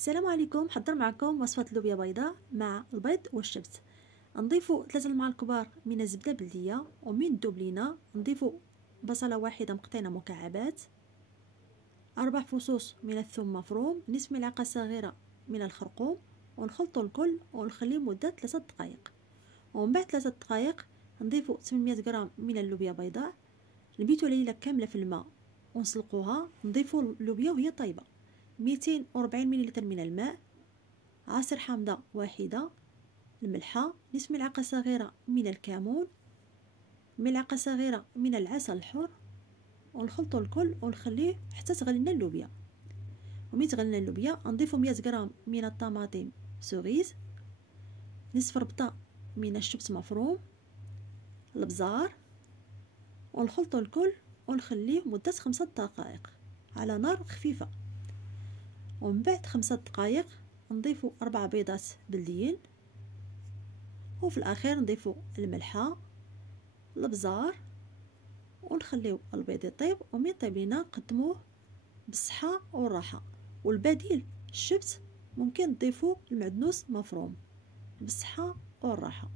السلام عليكم. حضر معكم وصفة اللوبيا بيضاء مع البيض والشبت. نضيفوا 3 المعالق كبار من الزبدة بلدية، ومن الدبلينة نضيفوا بصلة واحدة مقطعة مكعبات، 4 فصوص من الثوم مفروم، نصف ملعقة صغيرة من الخرقوم، ونخلطوا الكل ونخليه مدة 3 دقائق. ومن بعد 3 دقائق نضيفوا 800 غرام من اللوبيا بيضاء، نبيتوا ليلة كاملة في الماء ونسلقوها. نضيفوا اللوبيا وهي طيبة، 240 ملل من الماء، عصير حامضة واحدة، الملحة، نصف ملعقة صغيرة من الكمون، ملعقة صغيرة من العسل الحر، ونخلطوا الكل ونخليه حتى تغلي لنا اللوبيا. ومن تغلي لنا اللوبيا نضيفوا 100 غرام من الطماطم سوريز، نصف ربطة من الشبت مفروم، البزار، ونخلطوا الكل ونخليه مدة 5 دقائق على نار خفيفة. ومن بعد 5 دقائق نضيفوا 4 بيضات بلديين، وفي الاخير نضيفوا الملحه، الابزار، ونخليو البيض يطيب. ومن يطيب لينا نقدموه بالصحه والراحه. والبديل الشبت ممكن تضيفوا المعدنوس مفروم بالصحه والراحه.